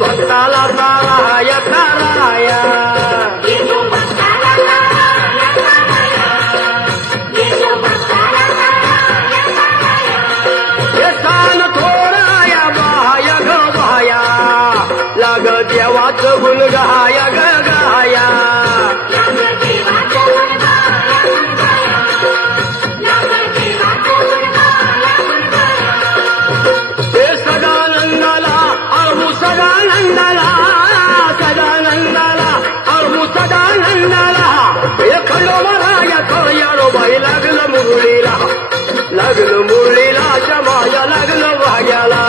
भक्ताला ताराया ताराया येतान थोराया बाया ग बाया लाग देवाचं गुण गाया ग गाया हे सदानंदाला अळमू सदानंदाला सदानंदाला अळमू सदानंदाला हे खंडोबाराया खयारो बाई लागलं मुरळीला जमाया लागलं वाग्याला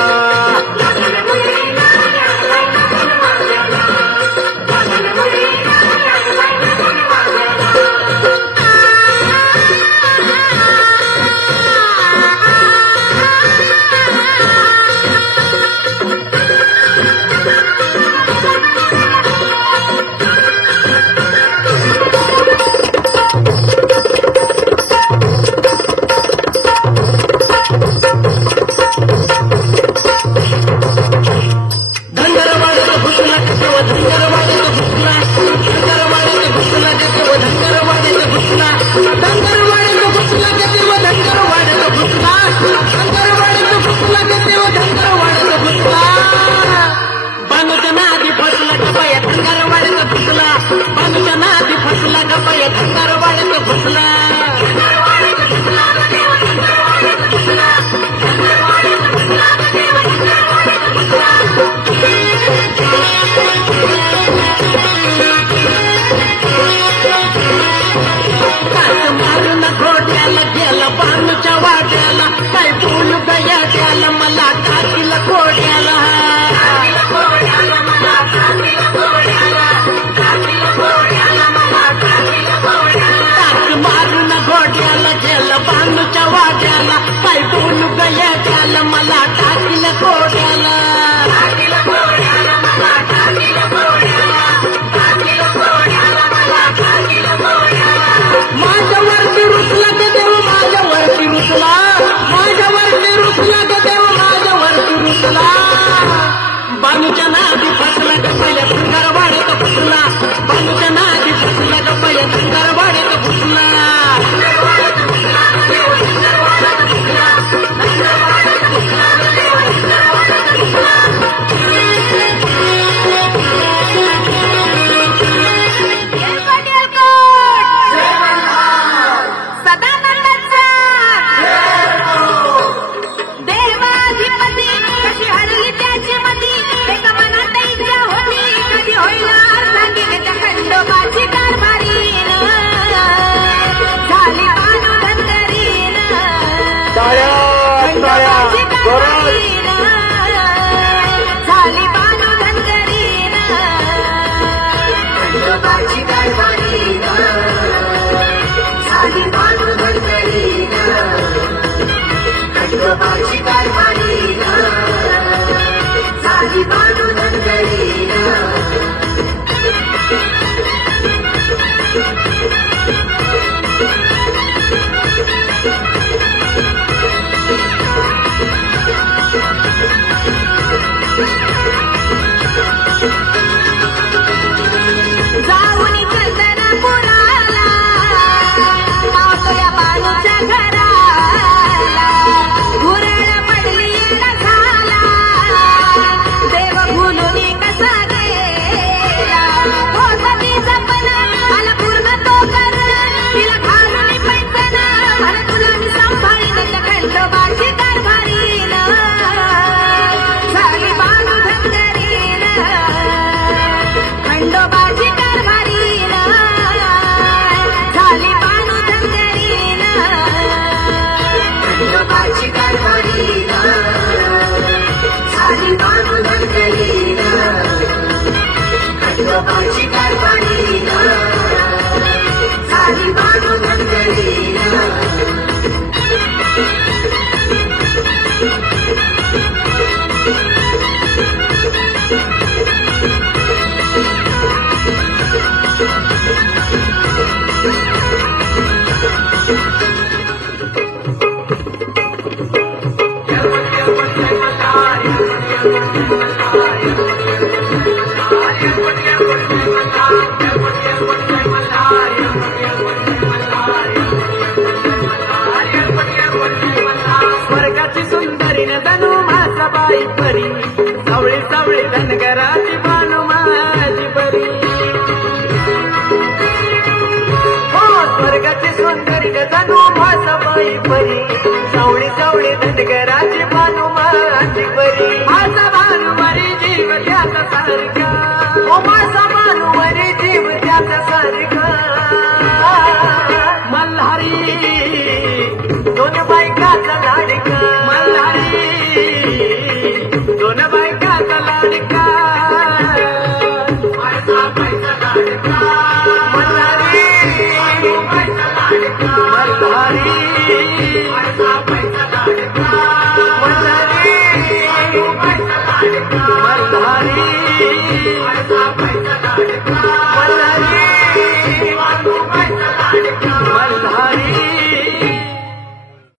खंडोबाची कारभारी गोपाळची कारभारी झाली बाणू मंडळी स्वर्गाची सुंदरी न धनु माझा बाई परी सावळी सावळी धनगराची बानू माझी परी हो स्वर्गाची सुंदरी न धनु माझा बाई परी सावळी सावळी धनगराची बानू माझी परी माझा भानुवारी जीव त्याचा सारखा हो माझा भानुवारी जीव त्याचा सारखा मल्हारी दोन बायकाचा लाडका मल्हारी दोन बायकाचा लाडका पैसा लाडका मल्हारी मल्हारी पैसा लाडका मल्हारी मल्हारी